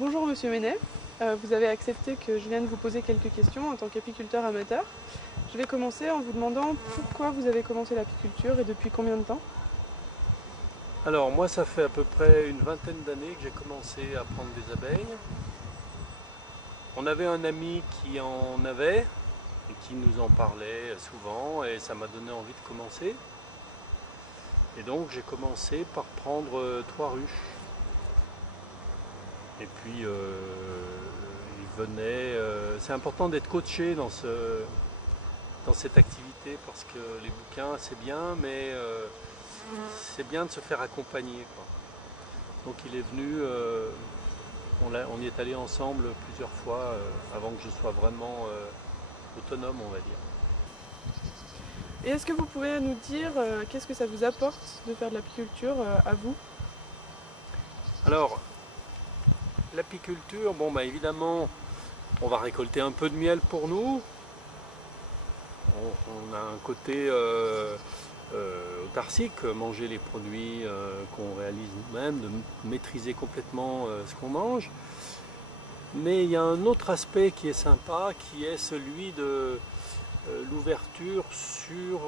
Bonjour Monsieur Menet, vous avez accepté que je vienne vous poser quelques questions en tant qu'apiculteur amateur. Je vais commencer en vous demandant pourquoi vous avez commencé l'apiculture et depuis combien de temps? Alors moi ça fait à peu près une vingtaine d'années que j'ai commencé à prendre des abeilles. On avait un ami qui en avait et qui nous en parlait souvent et ça m'a donné envie de commencer. Et donc j'ai commencé par prendre 3 ruches. Et puis il venait. C'est important d'être coaché dans cette activité parce que les bouquins c'est bien, mais c'est bien de se faire accompagner, quoi. Donc il est venu, on y est allé ensemble plusieurs fois avant que je sois vraiment autonome, on va dire. Et est-ce que vous pouvez nous dire qu'est-ce que ça vous apporte de faire de l'apiculture à vous? Alors, l'apiculture, bon bah évidemment, on va récolter un peu de miel pour nous. On a un côté autarcique, manger les produits qu'on réalise nous-mêmes, de maîtriser complètement ce qu'on mange. Mais il y a un autre aspect qui est sympa, qui est celui de l'ouverture sur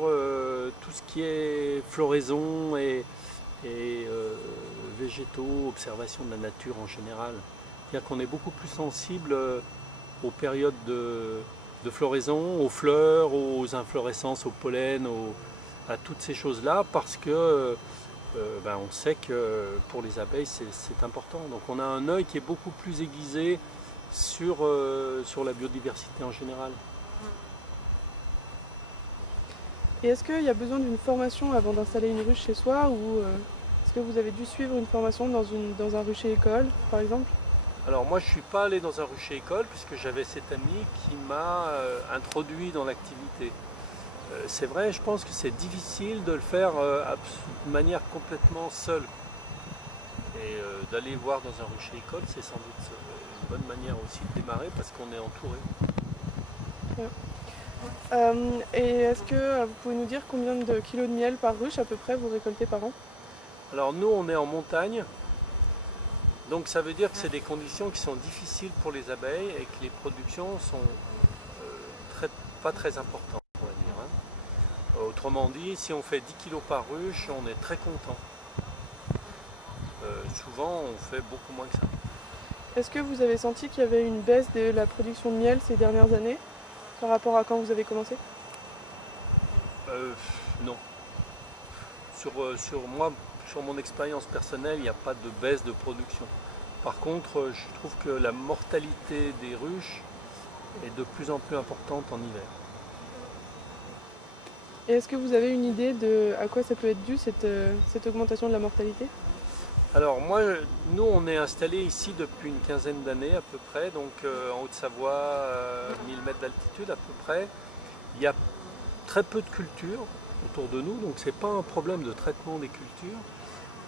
tout ce qui est floraison et végétaux, observation de la nature en général. C'est-à-dire qu'on est beaucoup plus sensible aux périodes de floraison, aux fleurs, aux inflorescences, au pollen, à toutes ces choses-là, parce que on sait que pour les abeilles c'est important. Donc on a un œil qui est beaucoup plus aiguisé sur la biodiversité en général. Et est-ce qu'il y a besoin d'une formation avant d'installer une ruche chez soi ou est-ce que vous avez dû suivre une formation dans un rucher école par exemple? Alors moi je ne suis pas allé dans un rucher école puisque j'avais cet ami qui m'a introduit dans l'activité. C'est vrai, je pense que c'est difficile de le faire de manière complètement seule. Et d'aller voir dans un rucher école, c'est sans doute une bonne manière aussi de démarrer parce qu'on est entouré. Et est-ce que vous pouvez nous dire combien de kilos de miel par ruche à peu près vous récoltez par an? Alors nous on est en montagne, donc ça veut dire que c'est des conditions qui sont difficiles pour les abeilles et que les productions sont pas très importantes, on va dire, hein. Autrement dit, si on fait 10 kg par ruche, on est très content. Souvent on fait beaucoup moins que ça. Est-ce que vous avez senti qu'il y avait une baisse de la production de miel ces dernières années par rapport à quand vous avez commencé? Non. Sur mon expérience personnelle, il n'y a pas de baisse de production. Par contre, je trouve que la mortalité des ruches est de plus en plus importante en hiver. Et est-ce que vous avez une idée de à quoi ça peut être dû cette augmentation de la mortalité? Alors nous on est installés ici depuis une quinzaine d'années à peu près, donc en Haute-Savoie, 1000 mètres d'altitude à peu près. Il y a très peu de cultures autour de nous, donc c'est pas un problème de traitement des cultures.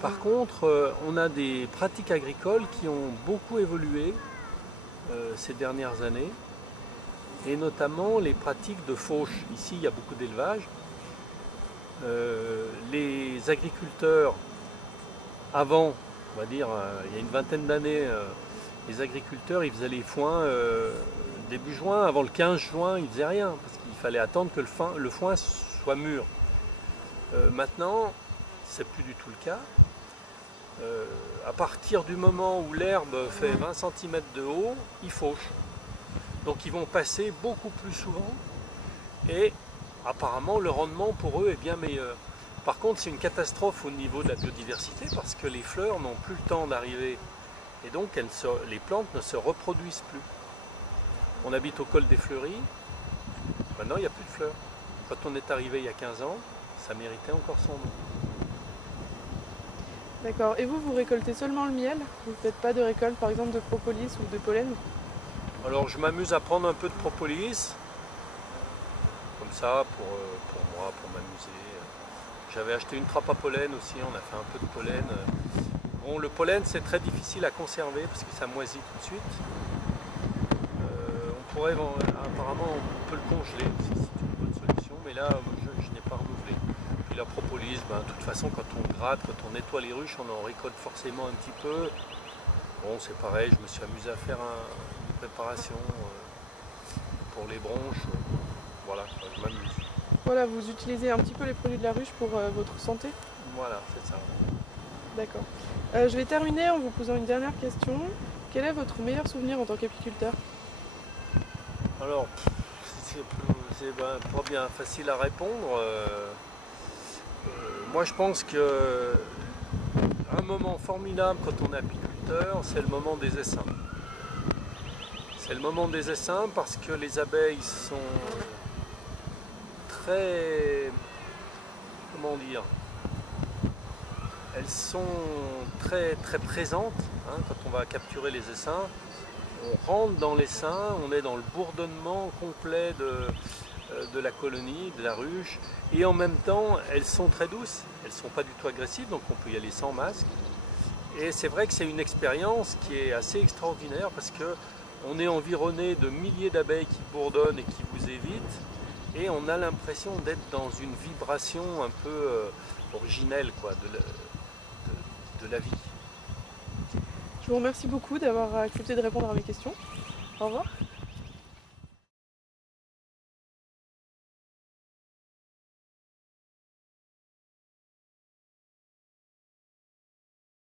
Par contre, on a des pratiques agricoles qui ont beaucoup évolué ces dernières années, et notamment les pratiques de fauche. Ici, il y a beaucoup d'élevage. Les agriculteurs, avant, on va dire, il y a une vingtaine d'années, les agriculteurs, ils faisaient les foins début juin. Avant le 15 juin, ils ne faisaient rien, parce qu'il fallait attendre que le foin soit mûr. Maintenant, c'est plus du tout le cas. À partir du moment où l'herbe fait 20 cm de haut, ils fauchent. Donc ils vont passer beaucoup plus souvent et apparemment le rendement pour eux est bien meilleur. Par contre c'est une catastrophe au niveau de la biodiversité parce que les fleurs n'ont plus le temps d'arriver et donc les plantes ne se reproduisent plus. On habite au col des Fleuries, maintenant il n'y a plus de fleurs. Quand on est arrivé il y a 15 ans, ça méritait encore son nom. D'accord. Et vous récoltez seulement le miel? Vous ne faites pas de récolte par exemple de propolis ou de pollen? Alors je m'amuse à prendre un peu de propolis, comme ça pour moi, pour m'amuser. J'avais acheté une trappe à pollen aussi, on a fait un peu de pollen. Bon, le pollen c'est très difficile à conserver parce que ça moisit tout de suite. Apparemment on peut le congeler aussi, c'est une bonne solution, mais là je n'ai pas renouvelé. Puis la propolis, de toute façon quand on gratte, quand on nettoie les ruches, on en récolte forcément un petit peu. Bon, c'est pareil, je me suis amusé à faire une préparation pour les bronches. Voilà, je m'amuse. Voilà, vous utilisez un petit peu les produits de la ruche pour votre santé? Voilà, c'est ça. D'accord. Je vais terminer en vous posant une dernière question. Quel est votre meilleur souvenir en tant qu'apiculteur? Alors, c'est pas bien facile à répondre. Moi, je pense que un moment formidable quand on est apiculteur, c'est le moment des essaims. C'est le moment des essaims parce que les abeilles sont très, comment dire, elles sont très présentes hein, quand on va capturer les essaims. On rentre dans l'essaim, on est dans le bourdonnement complet de la colonie, de la ruche, et en même temps elles sont très douces, elles ne sont pas du tout agressives, donc on peut y aller sans masque. Et c'est vrai que c'est une expérience qui est assez extraordinaire parce que on est environné de milliers d'abeilles qui bourdonnent et qui vous évitent, et on a l'impression d'être dans une vibration un peu originelle quoi, de la vie. Je vous remercie beaucoup d'avoir accepté de répondre à mes questions. Au revoir.